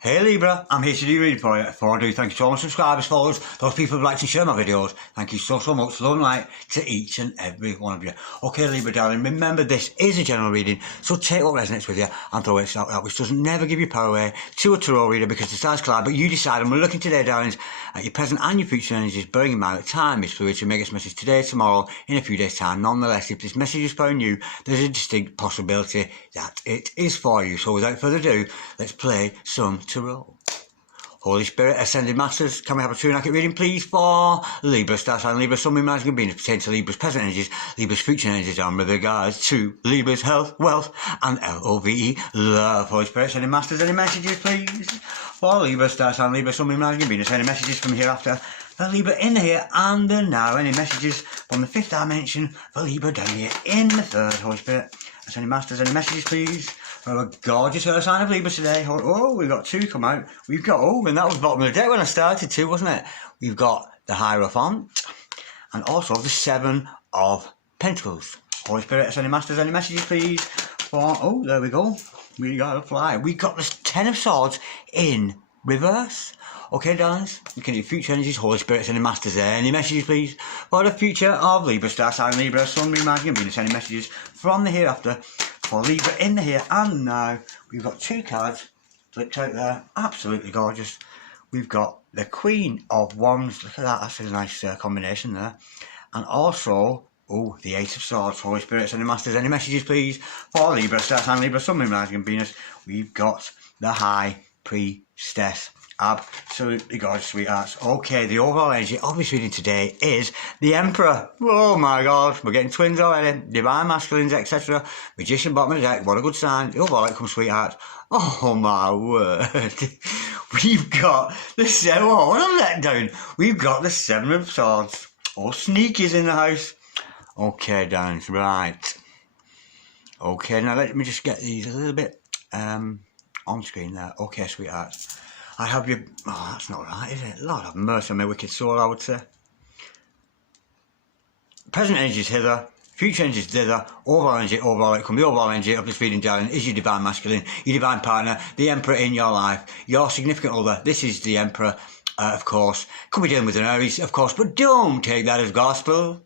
Hey Libra, I'm here to do a reading for you. Before I do, thank you to all my subscribers, followers, those people who like to share my videos. Thank you so much. Love and light to each and every one of you. Okay Libra darling, remember this is a general reading, so take what resonates with you and throw it out, which doesn't never give your power away to a tarot reader because the stars collide, but you decide. And we're looking today, darlings, at your present and your future energies, bearing in mind that time is fluid, so make this message today, tomorrow, in a few days' time. Nonetheless, if this message is for you, there's a distinct possibility that it is for you. So without further ado, let's play some tarot. Holy Spirit, Ascended Masters, can we have a true and accurate reading, please, for Libra, Star Sign, Libra, Sun, Moon, Rising, and Venus, pertain to Libra's present energies, Libra's future energies, and with regards to Libra's health, wealth, and LOVE, love. Holy Spirit, Ascended Masters, any messages, please, for Libra, Star Sign, Libra, Sun, Moon, Rising, and Venus, any messages from hereafter for Libra in the here and the now, any messages from the fifth dimension for Libra down here in the third. Holy Spirit, Ascended Masters, any messages, please, for a gorgeous earth sign of Libra today. Oh, we've got two come out. We've got, and that was bottom of the deck when I started too, wasn't it? We've got the Hierophant and also the Seven of Pentacles. Holy Spirit, Ascended Masters, any messages, please, for, there we go. We got a fly. We got the Ten of Swords in reverse. Okay, darlings, you can do future energies, Holy Spirit, Ascended Masters there. Any messages, please, for the future of Libra, Star Sign, Libra, Sun, Moon, Rising, and Venus. Any messages from the hereafter for Libra in the here and now. We've got two cards flipped out there, absolutely gorgeous. We've got the Queen of Wands, look at that, that's a nice combination there. And also, the Ace of Swords. Holy Spirit, Ascended Masters, any messages, please, for Libra, Star Sign, Libra, Sun, Moon, Rising, and Venus. We've got the High Priestess. Absolutely gorgeous, sweethearts. Okay, the overall energy of this reading today is the Emperor. Oh my God, we're getting twins already. Divine Masculines, etc. Magician, bottom of the deck. What a good sign. The overall outcome, sweethearts. Oh my word. We've got the Seven. Oh, what a letdown. We've got the Seven of Swords. Oh, sneakies in the house. Okay, darlings, right. Okay, now let me just get these a little bit on screen there. Okay, sweethearts. I have you. Oh, that's not right, is it? Lord have mercy on my wicked soul, I would say. Present energies hither, future energies thither, overall energy, overall outcome. The overall energy of this reading, darling, is your divine masculine, your divine partner, the Emperor in your life, your significant other. This is the Emperor, of course. Could be dealing with an Aries, of course, but don't take that as gospel.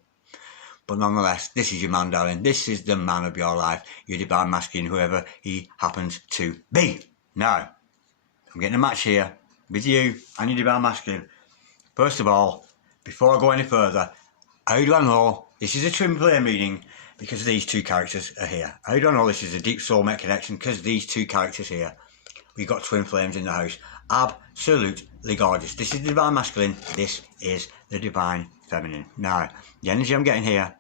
But nonetheless, this is your man, darling. This is the man of your life, your divine masculine, whoever he happens to be. Now, I'm getting a match here with you and your divine masculine. First of all, before I go any further, how do I know this is a twin flame reading? Because these two characters are here. How do I know this is a deep soulmate connection? Because these two characters here. We've got twin flames in the house. Absolutely gorgeous. This is the divine masculine. This is the divine feminine. Now, the energy I'm getting here.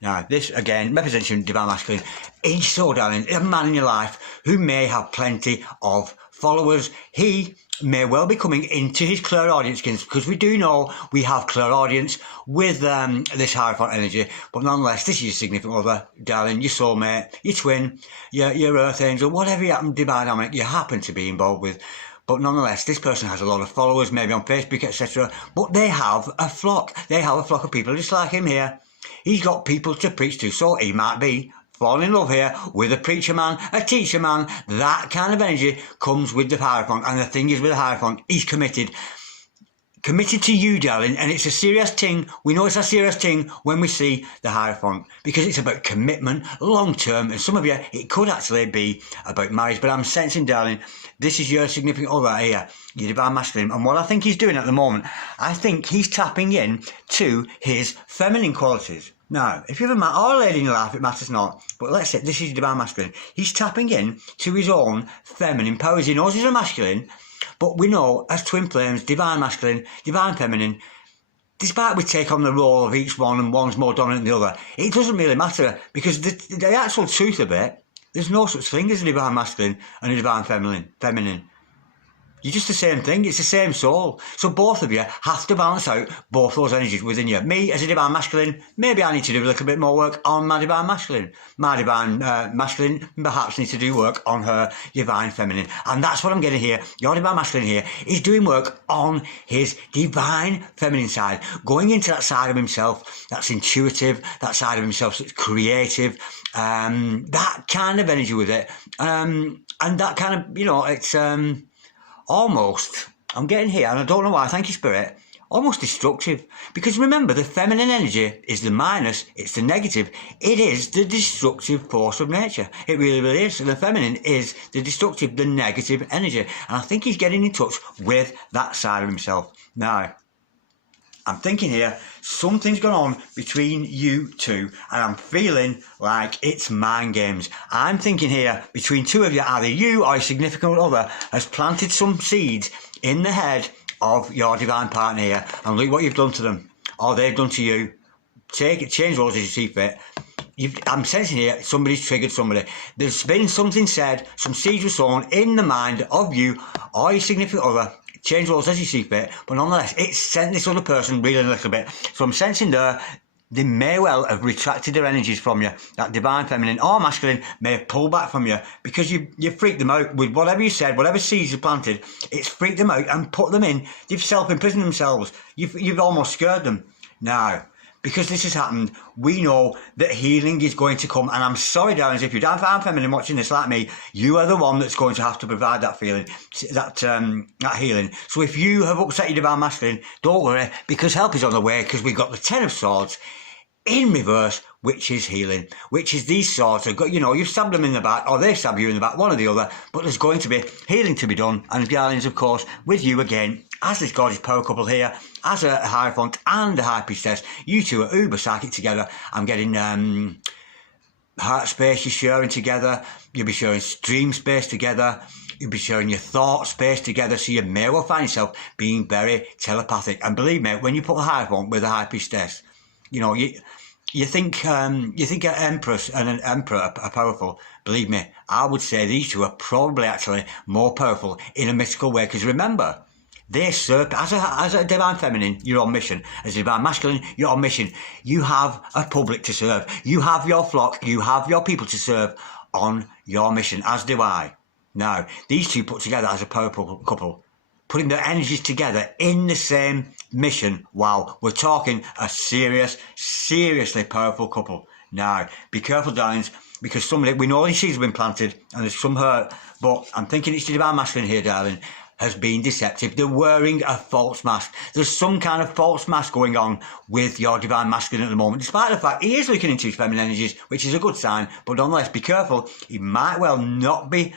Now, this, again, represents your divine masculine. Each soul, darling, a man in your life who may have plenty of followers. He may well be coming into his clairaudience skins, because we do know we have clairaudience with this Hierophant energy. But nonetheless, this is your significant other, darling, your soulmate, your twin, your earth angel, whatever divine harmonic you happen to be involved with. But nonetheless, this person has a lot of followers, maybe on Facebook, etc. But they have a flock. They have a flock of people just like him here. He's got people to preach to, so he might be falling in love here with a preacher man, a teacher man. That kind of energy comes with the Hierophant. And the thing is with the Hierophant, he's committed. Committed to you, darling, and it's a serious thing. We know it's a serious thing when we see the Hierophant, because it's about commitment, long term, and some of you, it could actually be about marriage. But I'm sensing, darling, this is your significant other here, your divine masculine, and what I think he's doing at the moment, I think he's tapping in to his feminine qualities. Now, if you have a man or a lady in your life, it matters not, but let's say this is your divine masculine. He's tapping in to his own feminine powers. He knows he's a masculine, but we know as twin flames, divine masculine, divine feminine, despite we take on the role of each one and one's more dominant than the other, it doesn't really matter, because the actual truth of it, there's no such thing as a divine masculine and a divine feminine. You're just the same thing. It's the same soul. So both of you have to balance out both those energies within you. Me, as a divine masculine, maybe I need to do a little bit more work on my divine masculine. My divine masculine perhaps needs to do work on her divine feminine. And that's what I'm getting here. Your divine masculine here is doing work on his divine feminine side. Going into that side of himself that's intuitive, that side of himself that's creative, that kind of energy with it. And that kind of, it's... almost, I'm getting here, and I don't know why, thank you, Spirit, almost destructive. Because remember, the feminine energy is the minus, it's the negative, it is the destructive force of nature. It really, really is. And the feminine is the destructive, the negative energy. And I think he's getting in touch with that side of himself. Now, I'm thinking here, something's gone on between you two, and I'm feeling like it's mind games. I'm thinking here, between two of you, either you or a significant other has planted some seeds in the head of your divine partner here, and look what you've done to them, or they've done to you. Take it, change those as you see fit. I'm sensing here, somebody's triggered somebody. There's been something said, some seeds were sown in the mind of you or your significant other. Change roles as you see fit, but nonetheless, it's sent this other person reeling a little bit. So I'm sensing there, they may well have retracted their energies from you. That divine feminine or masculine may have pulled back from you because you freaked them out with whatever you said, whatever seeds you planted. It's freaked them out and put them in. They've self-imprisoned themselves. You've almost scared them. Now, because this has happened, we know that healing is going to come. And I'm sorry, darlings, if you're divine feminine watching this like me, you are the one that's going to have to provide that feeling, that healing. So if you have upset your divine masculine, don't worry, because help is on the way, because we've got the Ten of Swords in reverse, which is healing, which is these swords have got, you know, you've stabbed them in the back, or they stab you in the back, one or the other, but there's going to be healing to be done. And darlings, of course, with you again, as this gorgeous power couple here, as a Hierophant and a High Priestess, you two are uber psychic together. I'm getting heart space you're sharing together, you'll be sharing dream space together, you'll be sharing your thought space together, so you may well find yourself being very telepathic. And believe me, when you put a Hierophant with a High Priestess, you know, you think an Empress and an Emperor are powerful. Believe me, I would say these two are probably actually more powerful in a mystical way, because remember, they serve, as a divine feminine, you're on mission. As a divine masculine, you're on mission. You have a public to serve. You have your flock, you have your people to serve on your mission, as do I. Now, these two put together as a powerful couple, putting their energies together in the same mission. Wow, we're talking a seriously powerful couple. Now, be careful, darlings, because somebody, we know these seeds have been planted and there's some hurt, but I'm thinking it's the divine masculine here, darling, has been deceptive. They're wearing a false mask. There's some kind of false mask going on with your divine masculine at the moment, despite the fact he is looking into his feminine energies, which is a good sign, but nonetheless, be careful. He might well not be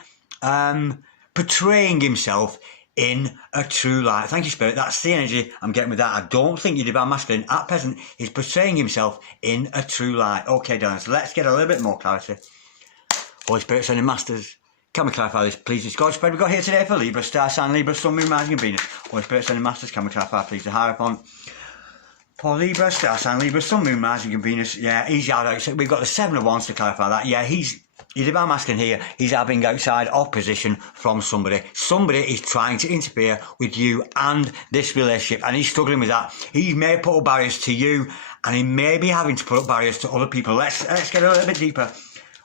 portraying himself in a true light. Thank you, Spirit. That's the energy I'm getting with that. I don't think your divine masculine at present is portraying himself in a true light. Okay, darling, so let's get a little bit more clarity. Holy Spirit, sending masters, can we clarify this, please? The Scottish spread we've got here today for Libra, star sign Libra, Sun, Moon, Rising and Venus. Holy Spirit, sending masters, can we clarify, please? The Hierophant for Libra, star sign Libra, Sun, Moon, Rising and Venus. Yeah, he's out. So we've got the Seven of Wands to clarify that. Yeah, your divine masculine here, he's having outside opposition from somebody. Somebody is trying to interfere with you and this relationship, and he's struggling with that. He may put up barriers to you, and he may be having to put up barriers to other people. Let's get a little bit deeper.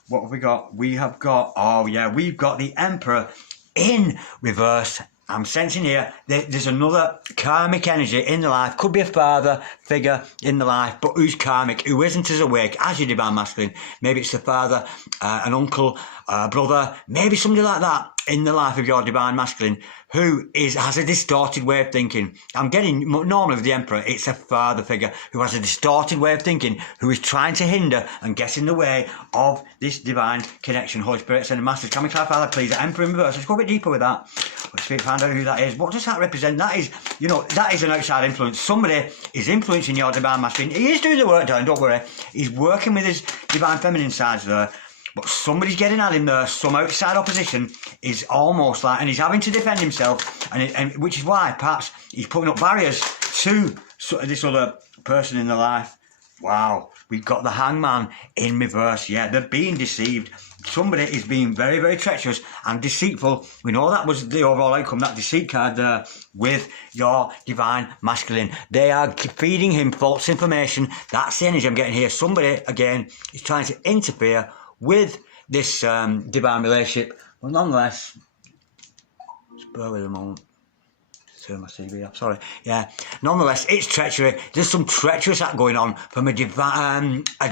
What have we got? We have got, oh yeah, we've got the Emperor in reverse. I'm sensing here that there's another karmic energy in the life. Could be a father figure in the life, but who's karmic, who isn't as awake as your divine masculine. Maybe it's a father, an uncle, a brother, maybe somebody like that in the life of your divine masculine who has a distorted way of thinking. I'm getting, normally with the Emperor, it's a father figure who has a distorted way of thinking, who is trying to hinder and get in the way of this divine connection. Holy Spirit, send the masters. Can we clarify that, please? The Emperor in reverse. Let's go a bit deeper with that. Let's find out who that is. What does that represent? That is, you know, that is an outside influence. Somebody is influencing your divine masculine. He is doing the work, darling, don't worry. He's working with his divine feminine sides there. But somebody's getting at him there. Some outside opposition is almost like, and he's having to defend himself, and which is why perhaps he's putting up barriers to this other person in their life. Wow, we've got the Hangman in reverse. Yeah, they're being deceived. Somebody is being very, very treacherous and deceitful. We know that was the overall outcome, that deceit card there with your divine masculine. They are feeding him false information. That's the energy I'm getting here. Somebody, again, is trying to interfere with this divine relationship. But nonetheless, just bear with a moment. Turn my CV up, sorry. Yeah, nonetheless, it's treachery. There's some treacherous act going on from a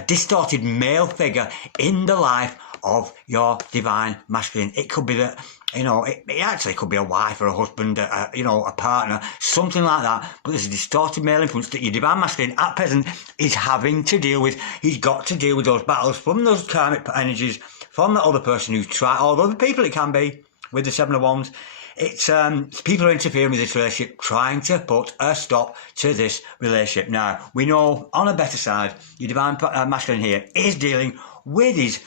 distorted male figure in the life of your divine masculine. It could be that, you know, it actually could be a wife or a husband, you know, a partner, something like that. But there's a distorted male influence that your divine masculine at present is having to deal with. He's got to deal with those battles from those karmic energies, from that other person who's tried, or other people it can be, with the Seven of Wands. It's people are interfering with this relationship, trying to put a stop to this relationship. Now, we know on a better side, your divine masculine here is dealing with his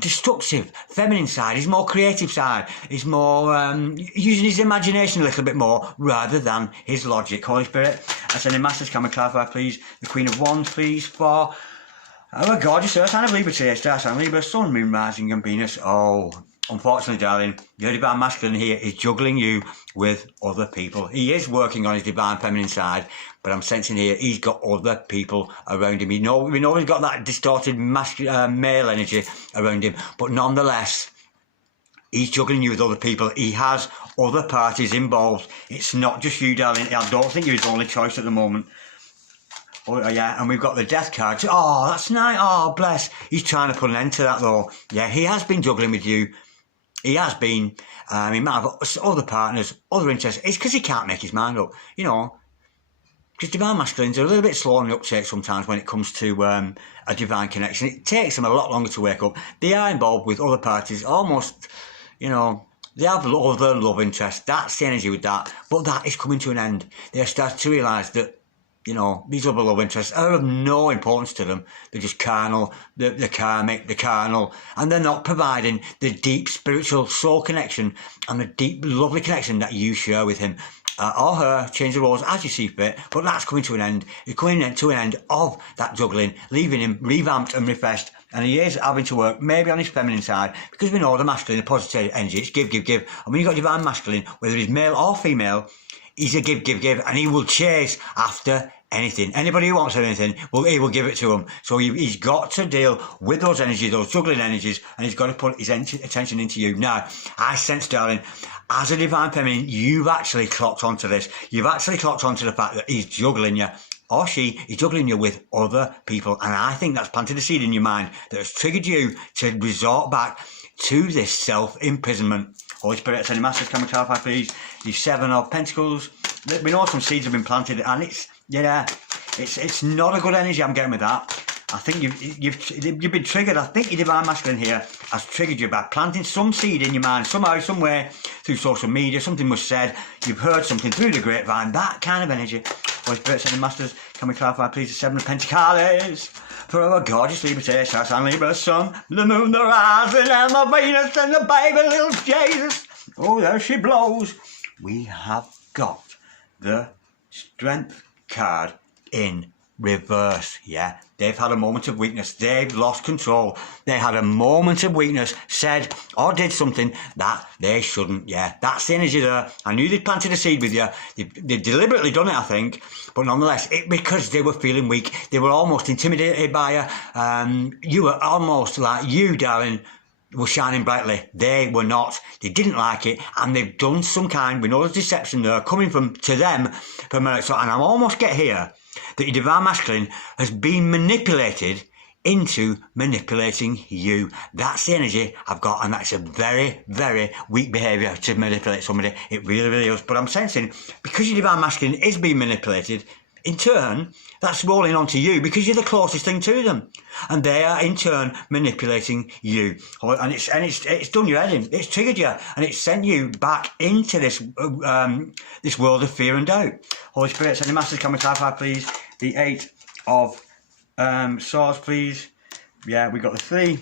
destructive feminine side, his more creative side, his more using his imagination a little bit more rather than his logic. Holy Spirit, ascending masters, can we clarify, please? The Queen of Wands, please, for our gorgeous Earth sign of Libra today, star sign Libra, Sun, Moon, Rising, and Venus. Oh, unfortunately, darling, your divine masculine here is juggling you with other people. He is working on his divine feminine side, but I'm sensing here he's got other people around him. We know he's got that distorted male energy around him, but nonetheless, he's juggling you with other people. He has other parties involved. It's not just you, darling. I don't think you're his only choice at the moment. Oh, yeah, and we've got the Death card. Oh, that's nice. Oh, bless. He's trying to put an end to that, though. Yeah, he has been juggling with you. He has been. He might have other partners, other interests. It's because he can't make his mind up, you know. Because divine masculines are a little bit slow on the uptake sometimes when it comes to a divine connection. It takes them a lot longer to wake up. They are involved with other parties, almost, you know, they have other love interests. That's the energy with that. But that is coming to an end. They're starting to realise that, you know, these other love interests are of no importance to them. They're just carnal, the karmic, the carnal, and they're not providing the deep spiritual soul connection and the deep, lovely connection that you share with him. Or her, change the roles as you see fit, but that's coming to an end. It's coming to an end of that juggling, leaving him revamped and refreshed, and he is having to work maybe on his feminine side, because we know the masculine, the positive energy, it's give, give, give. And when you've got divine masculine, whether he's male or female, he's a give, give, give, and he will chase after anything. Anybody who wants anything, he will give it to him. So he's got to deal with those energies, those juggling energies, and he's got to put his attention into you. Now, I sense, darling, as a divine feminine, you've actually clocked onto this. You've actually clocked onto the fact that he's juggling you, or she is juggling you with other people. And I think that's planted a seed in your mind that has triggered you to resort back to this self-imprisonment. Holy Spirit, sending masters, can we clarify, please? The Seven of Pentacles. We know some seeds have been planted, and it's not a good energy I'm getting with that. I think you've been triggered. I think your divine masculine here has triggered you by planting some seed in your mind somehow, somewhere, through social media. Something was said. You've heard something through the grapevine. That kind of energy. Holy Spirit, sending masters, can we clarify, please? The Seven of Pentacles for our gorgeous Libra today, Star sign Libra, Sun, the Moon, the Rising, and the Venus, and the baby little Jesus. Oh, there she blows. We have got the Strength card in reverse. Yeah, they've had a moment of weakness. They've lost control. They had a moment of weakness, said or did something that they shouldn't. Yeah, that's the energy there. I knew they'd planted a seed with you. They've deliberately done it, I think, but nonetheless, because they were feeling weak, they were almost intimidated by you. You were almost like you, darling, were shining brightly. They were not. They didn't like it, and they've done some kind, we know there's deception there coming to them from and I almost get here that your divine masculine has been manipulated into manipulating you. That's the energy I've got, and that's a very, very weak behaviour to manipulate somebody. It really, really is. But I'm sensing, because your divine masculine is being manipulated, in turn, that's rolling onto you because you're the closest thing to them, and they are in turn manipulating you. And it's done your head in. It's triggered you, and it's sent you back into this this world of fear and doubt. Holy Spirit, send the masters, can we clarify, please? The Eight of Swords, please. Yeah, we got the Three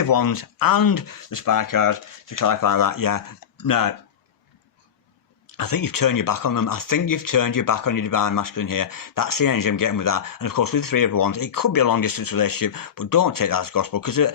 of Wands and the Spy card to clarify that. Yeah, no. I think you've turned your back on them. I think you've turned your back on your divine masculine here. That's the energy I'm getting with that. And of course, with the Three of Wands, it could be a long distance relationship, but don't take that as gospel, because the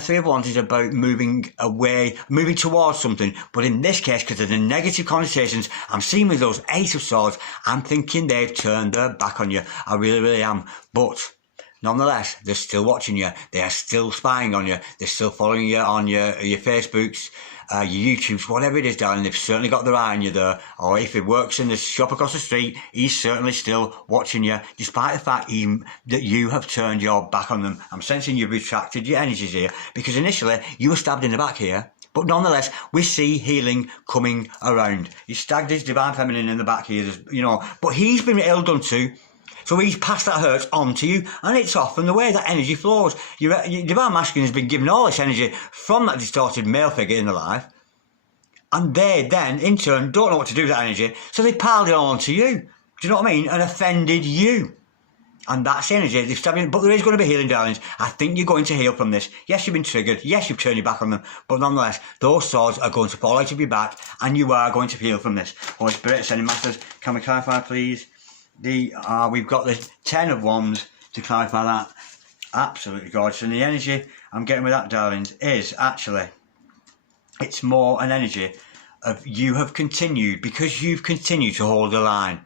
Three of Wands is about moving away, moving towards something. But in this case, because of the negative connotations I'm seeing with those Ace of Swords, I'm thinking they've turned their back on you. I really, really am. But nonetheless, they're still watching you. They are still spying on you. They're still following you on your Facebooks. your YouTubes, whatever it is, darling, they've certainly got their eye on you there. Or if he works in the shop across the street, he's certainly still watching you, despite the fact that you have turned your back on them. I'm sensing you've retracted your energies here, because initially you were stabbed in the back here. But nonetheless, we see healing coming around. He stabbed his divine feminine in the back here, you know, but he's been ill done too. So he's passed that hurt on to you, and it's off, and the way that energy flows. Your divine masculine has been given all this energy from that distorted male figure in their life, and they then, in turn, don't know what to do with that energy, so they piled it all onto you. Do you know what I mean? And offended you. And that's energy. They've stabbed in, but there is going to be healing, darlings. I think you're going to heal from this. Yes, you've been triggered. Yes, you've turned your back on them. But nonetheless, those swords are going to fall out of your back, and you are going to heal from this. Holy Spirit, Ascending Masters, can we clarify, please? We've got the 10 of Wands to clarify that. Absolutely gorgeous. And the energy I'm getting with that, darlings, is actually, it's more an energy of you have continued, because you've continued to hold the line.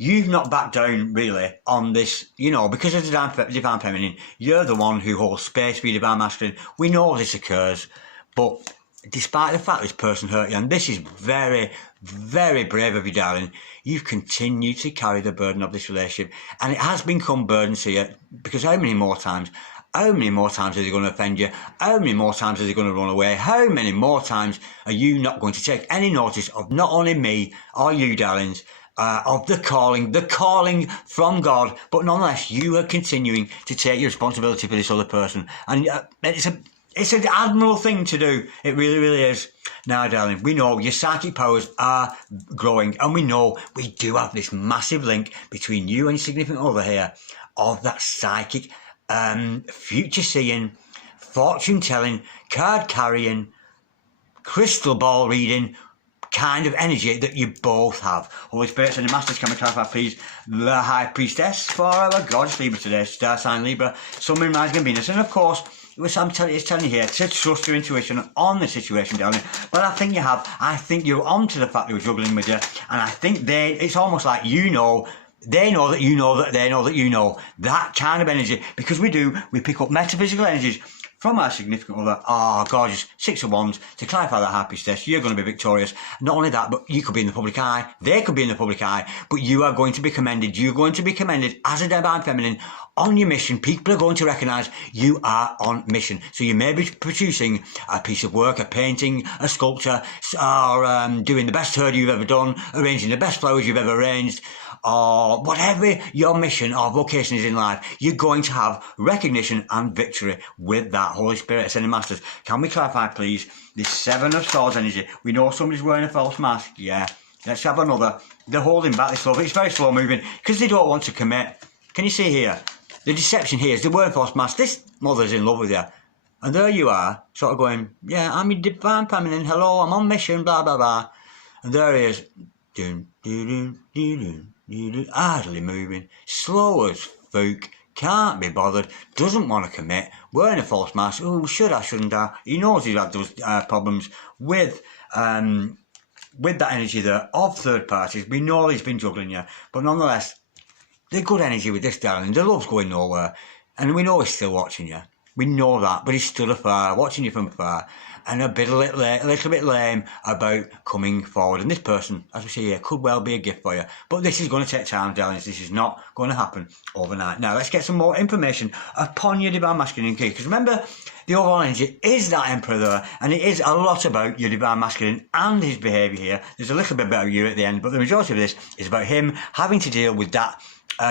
You've not backed down, really, on this, you know, because of the divine feminine. You're the one who holds space for your divine masculine. We know this occurs, but despite the fact this person hurt you, and this is very, very brave of you, darling, you've continued to carry the burden of this relationship, and it has become burden to you, because how many more times are they going to offend you? How many more times are they going to run away? How many more times are you not going to take any notice of not only me or you, darlings, of the calling from God, but nonetheless you are continuing to take your responsibility for this other person, and it's an admirable thing to do. It really, really is. Now, darling, we know your psychic powers are growing, and we know we do have this massive link between you and your significant other here of that psychic, future seeing, fortune telling, card carrying, crystal ball reading kind of energy that you both have. Holy Spirit and the Masters, can we clarify, please, the High Priestess for our gorgeous Libra today, star sign Libra, Sun, Moon, Rising, and Venus. And of course, it's telling you here to trust your intuition on the situation, darling. But I think you have. I think you're on to the fact they were juggling with you, and I think it's almost like you know. They know that you know that they know that you know. That kind of energy. Because we pick up metaphysical energies from our significant other. Oh, gorgeous. 6 of Wands. To clarify that happy test, you're going to be victorious. Not only that, but you could be in the public eye. They could be in the public eye. But you are going to be commended. You're going to be commended as a divine feminine on your mission. People are going to recognise you are on mission. So you may be producing a piece of work, a painting, a sculpture, or doing the best hairdo you've ever done, arranging the best flowers you've ever arranged, or whatever your mission or vocation is in life, you're going to have recognition and victory with that. Holy Spirit, Ascending Masters, can we clarify, please, this 7 of Swords energy? We know somebody's wearing a false mask. Yeah, let's have another. They're holding back this love. It's very slow moving because they don't want to commit. Can you see here? The deception here is they're wearing a false mask. This mother's in love with you. And there you are, sort of going, yeah, I'm your divine feminine. Hello, I'm on mission, blah, blah, blah. And there he is. Doon, doon, doon, doon, doon. Hardly moving, slow as folk, can't be bothered, doesn't want to commit, wearing a false mask. Oh, should I, shouldn't I? He knows he's had those problems with that energy there of third parties. We know he's been juggling you, but nonetheless, the good energy with this, darling, the love's going nowhere, and we know he's still watching you. We know that, but he's still afar, watching you from afar, and a little bit lame about coming forward. And this person, as we see here, could well be a gift for you. But this is going to take time, darlings. This is not going to happen overnight. Now, let's get some more information upon your divine masculine key. Because remember, the overall energy is that Emperor there, and it is a lot about your divine masculine and his behaviour here. There's a little bit about you at the end, but the majority of this is about him having to deal with that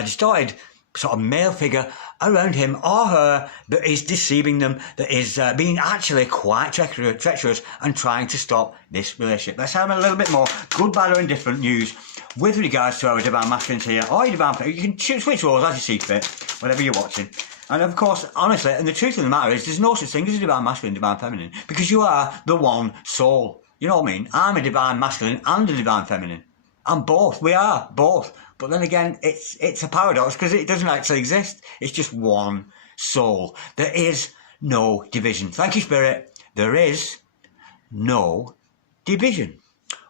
distorted sort of male figure around him or her that is deceiving them, that is being actually quite treacherous and trying to stop this relationship. Let's have a little bit more good, bad or indifferent news with regards to our divine masculines here, or your divine feminine. You can switch roles as you see fit, whatever you're watching. And of course, honestly, and the truth of the matter is there's no such thing as a divine masculine and divine feminine, because you are the one soul. You know what I mean? I'm a divine masculine and a divine feminine. I'm both. We are both. But then again, it's a paradox because it doesn't actually exist. It's just one soul. There is no division. Thank you, Spirit. There is no division.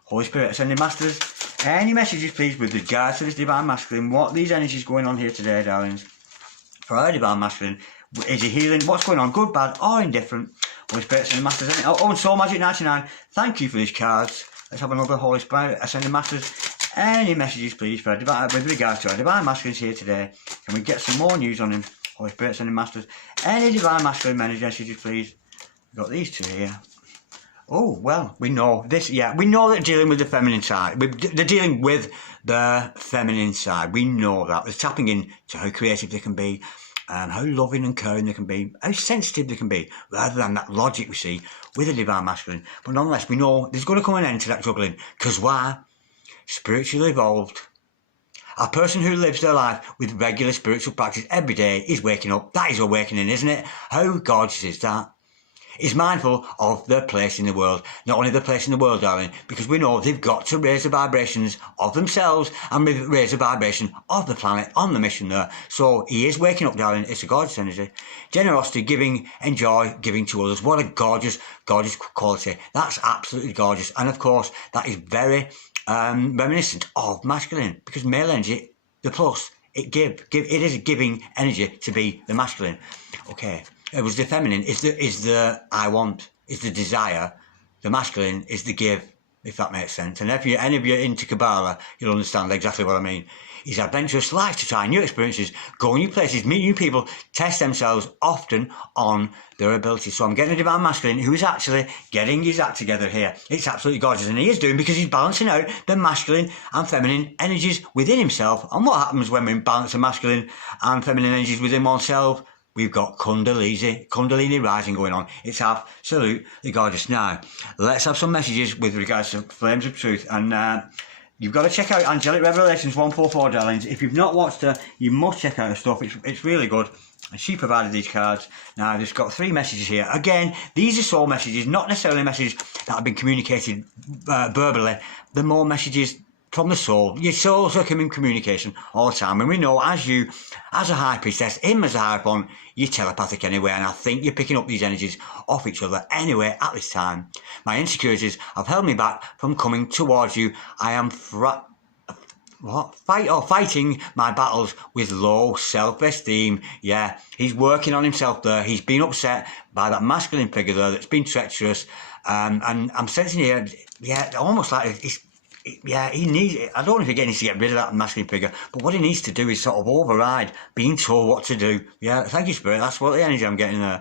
Holy Spirit, Ascending Masters, any messages, please, with regards to this divine masculine? What these energies going on here today, darlings? For our divine masculine, is he healing? What's going on? Good, bad, or indifferent? Holy Spirit, Ascended Masters. Oh, and Soul Magic 99. Thank you for these cards. Let's have another Holy Spirit, Ascended Masters. Any messages, please, for with regards to our Divine Masculines here today? Can we get some more news on him? Holy Spirit, Ascended Masters. Any Divine Masculine messages, please? We've got these two here. Oh, well, we know this, yeah. We know that dealing with the feminine side. They're dealing with the feminine side. We know that. They're tapping into how creative they can be, how loving and caring they can be, how sensitive they can be, rather than that logic we see with the Divine Masculine. But nonetheless, we know there's going to come an end to that juggling. Because why? Spiritually evolved. A person who lives their life with regular spiritual practice every day is waking up. That is awakening, isn't it? How gorgeous is that? Is mindful of their place in the world. Not only their place in the world, darling, because we know they've got to raise the vibrations of themselves and raise the vibration of the planet on the mission there. So he is waking up, darling. It's a gorgeous energy. Generosity, giving, enjoy, giving to others. What a gorgeous, gorgeous quality. That's absolutely gorgeous. And of course, that is very reminiscent of masculine, because male energy, the plus, it is a giving energy to be the masculine. Okay. It was the feminine is the I want, is the desire. The masculine is the give, if that makes sense. And if any of you are into Kabbalah, you'll understand exactly what I mean. He's adventurous, likes to try new experiences, go new places, meet new people, test themselves often on their abilities. So I'm getting a Divine Masculine who is actually getting his act together here. It's absolutely gorgeous, and he is doing, because he's balancing out the masculine and feminine energies within himself. And what happens when we balance the masculine and feminine energies within oneself? We've got Kundalini rising going on. It's absolutely gorgeous. Now, let's have some messages with regards to Flames of Truth. And you've got to check out Angelic Revelations 144, darlings. If you've not watched her, you must check out her stuff. It's really good. And she provided these cards. Now, there's got 3 messages here. Again, these are soul messages, not necessarily messages that have been communicated verbally. They're more messages from the soul. Your souls are in communication all the time, and we know as a high priestess, him as a high one, you're telepathic anyway, and I think you're picking up these energies off each other anyway at this time. My insecurities have held me back from coming towards you. I am fighting my battles with low self-esteem. Yeah, he's working on himself there. He's been upset by that masculine figure there that's been treacherous, and I'm sensing here, yeah, almost like he needs, I don't know if he needs to get rid of that masculine figure, but what he needs to do is sort of override being told what to do. Yeah, thank you, Spirit. That's what the energy I'm getting there.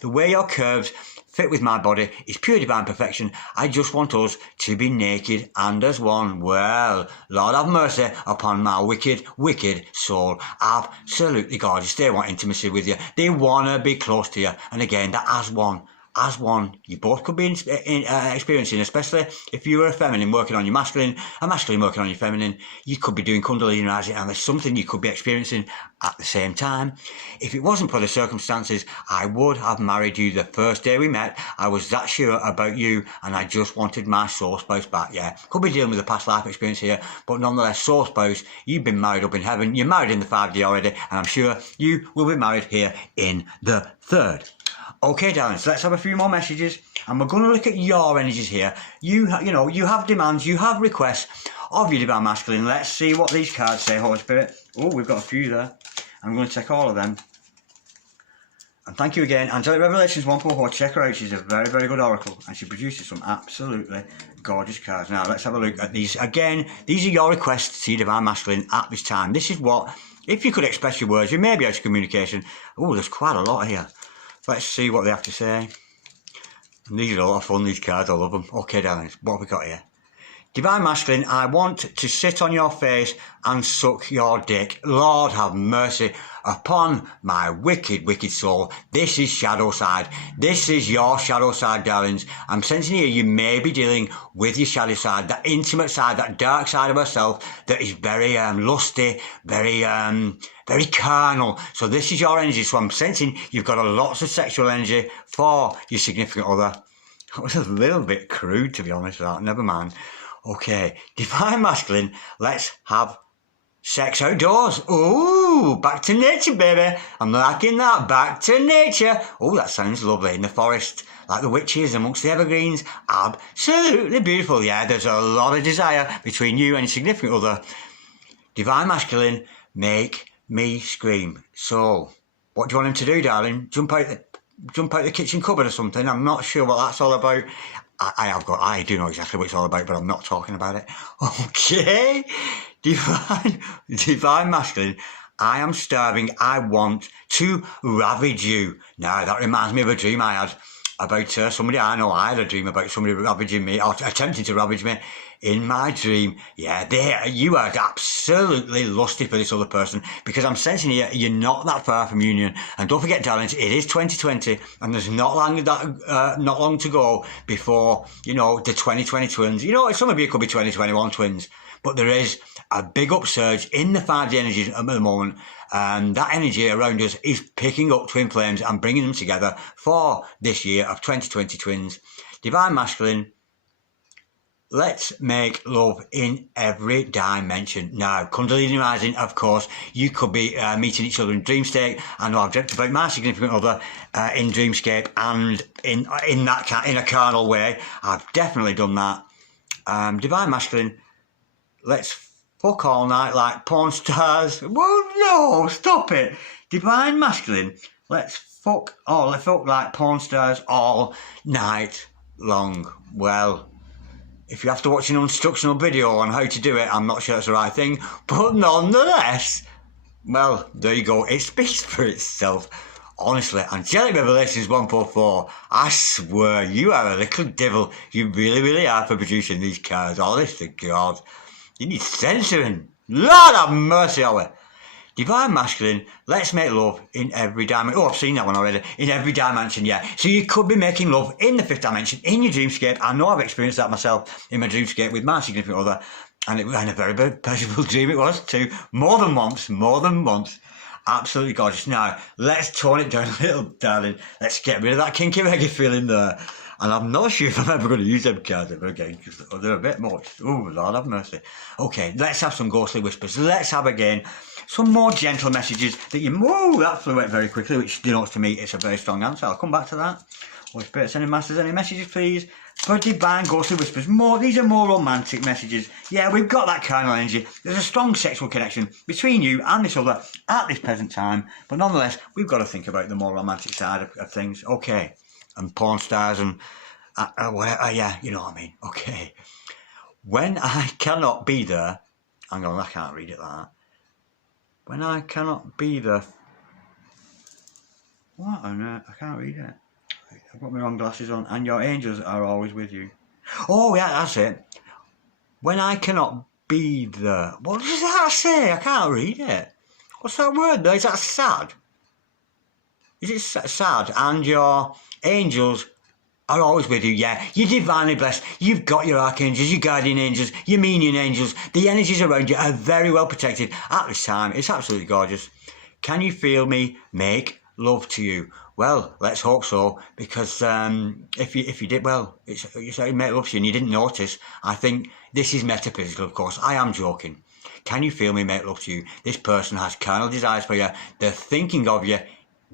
The way your curves fit with my body is pure divine perfection. I just want us to be naked and as one. Well, Lord have mercy upon my wicked, wicked soul. Absolutely gorgeous. They want intimacy with you. They want to be close to you. And again, that as one. As one, you both could be experiencing, especially if you were a feminine working on your masculine, a masculine working on your feminine, you could be doing Kundalini rising, and there's something you could be experiencing at the same time. If it wasn't for the circumstances, I would have married you the first day we met. I was that sure about you, and I just wanted my soul spouse back. Yeah, could be dealing with a past life experience here, but nonetheless, soul spouse, you've been married up in heaven, you're married in the 5D already, and I'm sure you will be married here in the 3rd. Okay, darlings, let's have a few more messages, and we're going to look at your energies here. You have demands, you have requests of your Divine Masculine. Let's see what these cards say, Holy Spirit. Oh, we've got a few there. I'm going to check all of them. And thank you again, Angelic Revelations 144. Check her out. She's a very, very good oracle, and she produces some absolutely gorgeous cards. Now, let's have a look at these. Again, these are your requests to your Divine Masculine at this time. This is what, if you could express your words, you may be able to communication. Oh, there's quite a lot here. Let's see what they have to say. And these are a lot of fun, these cards. I love them. Okay, darlings, what have we got here? Divine Masculine, I want to sit on your face and suck your dick. Lord have mercy upon my wicked, wicked soul. This is shadow side. This is your shadow side, darlings. I'm sensing here you may be dealing with your shadow side, that intimate side, that dark side of herself that is very lusty, very carnal. So this is your energy. So I'm sensing you've got lots of sexual energy for your significant other. It was a little bit crude, to be honest with that. Never mind. Okay, Divine Masculine, let's have sex outdoors. Ooh, back to nature, baby. I'm liking that. Back to nature. Oh, that sounds lovely. In the forest, like the witches amongst the evergreens. Absolutely beautiful. Yeah, there's a lot of desire between you and your significant other. Divine Masculine, make me scream. So, what do you want him to do, darling? Jump out jump out the kitchen cupboard or something. I'm not sure what that's all about. I do know exactly what it's all about, but I'm not talking about it. Okay, divine masculine. I am starving. I want to ravage you. Now that reminds me of a dream I had about somebody I know. I had a dream about somebody ravaging me or attempting to ravage me. In my dream, yeah, you are absolutely lusty for this other person, because I'm sensing here you're not that far from union. And don't forget, darlings, it is 2020, and there's not long to go before, you know, the 2020 twins. You know, some of you could be 2021 twins, but there is a big upsurge in the 5D energies at the moment, and that energy around us is picking up twin flames and bringing them together for this year of 2020 twins. Divine masculine. Let's make love in every dimension. Now, Kundalini rising, of course, you could be meeting each other in dream state. I know I've dreamt about my significant other in dreamscape and in a carnal way. I've definitely done that. Divine masculine, let's fuck all night like porn stars. Well, no, stop it. Divine masculine, let's fuck like porn stars all night long. Well, if you have to watch an instructional video on how to do it, I'm not sure that's the right thing, but nonetheless, well, there you go. It speaks for itself. Honestly, Angelic Revelations 144, I swear, you are a little devil. You really, really are for producing these cards. Honest to God. You need censoring. Lord have mercy, Owen. Divine masculine, let's make love in every dimension. Oh, I've seen that one already. In every dimension, yeah. So you could be making love in the 5th dimension, in your dreamscape. I know I've experienced that myself in my dreamscape with my significant other. And it was a very, very pleasurable dream it was too. More than once. Absolutely gorgeous. Now, let's tone it down a little, darling. Let's get rid of that kinky reggae feeling there. And I'm not sure if I'm ever going to use them cards ever again, because they're a bit much. Oh, Lord have mercy. Okay, let's have some ghostly whispers. Let's have again some more gentle messages that you... Whoa, that flew out very quickly, which denotes to me it's a very strong answer. I'll come back to that. Holy Spirit, sending masters, any messages, please? For divine ghostly whispers. These are more romantic messages. Yeah, we've got that carnal energy. There's a strong sexual connection between you and this other at this present time. But nonetheless, we've got to think about the more romantic side of things. Okay. And porn stars and whatever, yeah, you know what I mean. Okay. When I cannot be there, hang on, I can't read it like that. When I cannot be there, what on earth? I can't read it. I've got my wrong glasses on. And your angels are always with you. Oh yeah, that's it. When I cannot be there, what does that say? I can't read it. What's that word though? Is that sad? Is it sad? And your angels are always with you, yeah. You're divinely blessed. You've got your archangels, your guardian angels, your minion angels. The energies around you are very well protected at this time. It's absolutely gorgeous. Can you feel me make love to you? Well, let's hope so, because if you did, well, you say make love to you and you didn't notice, I think this is metaphysical, of course. I am joking. Can you feel me make love to you? This person has carnal desires for you. They're thinking of you,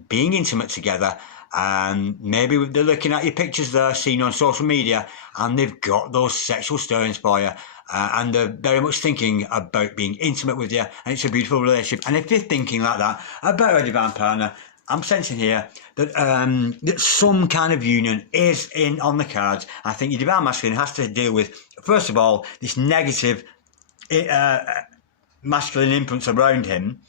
being intimate together, and maybe they're looking at your pictures they're seen on social media, and they've got those sexual stirrings for you, and they're very much thinking about being intimate with you, and it's a beautiful relationship. And if you're thinking like that about a divine partner, I'm sensing here that that some kind of union is in on the cards. I think your divine masculine has to deal with, first of all, this negative masculine influence around him,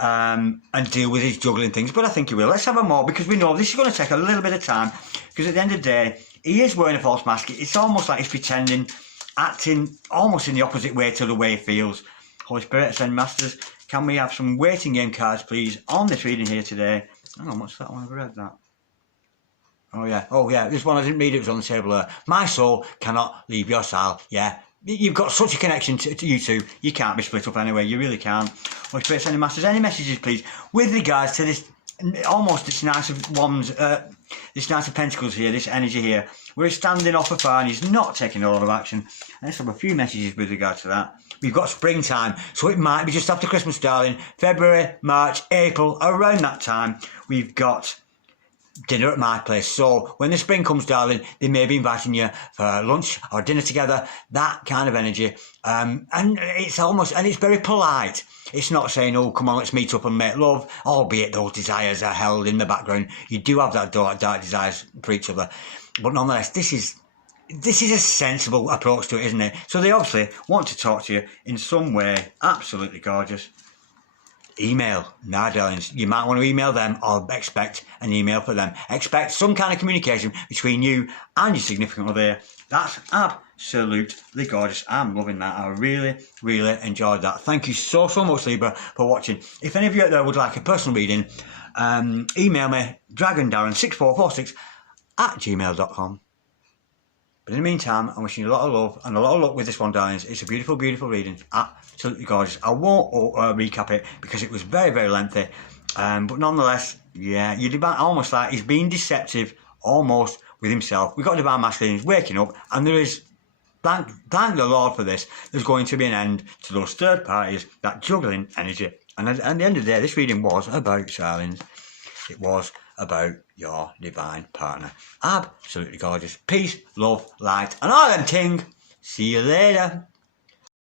and deal with his juggling things. But I think he will. Let's have a more, because we know this is going to take a little bit of time, because at the end of the day, he is wearing a false mask. It's almost like he's pretending, acting almost in the opposite way to the way he feels. Holy Spirit, send masters. Can we have some waiting game cards, please, on this reading here today? Hang on, what's that one? I've read that. Oh yeah, this one I didn't read, it was on the table there. My soul cannot leave your soul. Yeah, you've got such a connection to you two. You can't be split up anyway, you really can't. Holy Spirit, sending masters, any messages, please, with regards to this, almost this Knight of Wands, this Knight of Pentacles here, this energy here, where he's standing off afar and he's not taking a lot of action. Let's have a few messages with regards to that. We've got springtime, so it might be just after Christmas, darling. February, March, April, around that time, we've got dinner at my place. So when the spring comes, darling, they may be inviting you for lunch or dinner together, that kind of energy. And it's very polite. It's not saying, oh, come on, let's meet up and make love, albeit those desires are held in the background. You do have that dark desires for each other. But nonetheless, this is a sensible approach to it, isn't it? So they obviously want to talk to you in some way. Absolutely gorgeous. Email. Nah, darlings, you might want to email them or expect an email for them. Expect some kind of communication between you and your significant other. That's absolutely gorgeous. I'm loving that. I really, really enjoyed that. Thank you so much, Libra, for watching. If any of you out there would like a personal reading, email me, dragondarren6446@gmail.com. But in the meantime, I'm wishing you a lot of love and a lot of luck with this one, darlings. It's a beautiful, beautiful reading. Absolutely gorgeous. I won't recap it because it was very, very lengthy. But nonetheless, yeah, your divine, almost like he's being deceptive almost with himself. We've got a divine masculine, he's waking up, and there is, thank the Lord for this, there's going to be an end to those third parties, that juggling energy. And at the end of the day, this reading was about, darlings, it was about your divine partner. Absolutely gorgeous. Peace, love, light, and all them ting. See you later.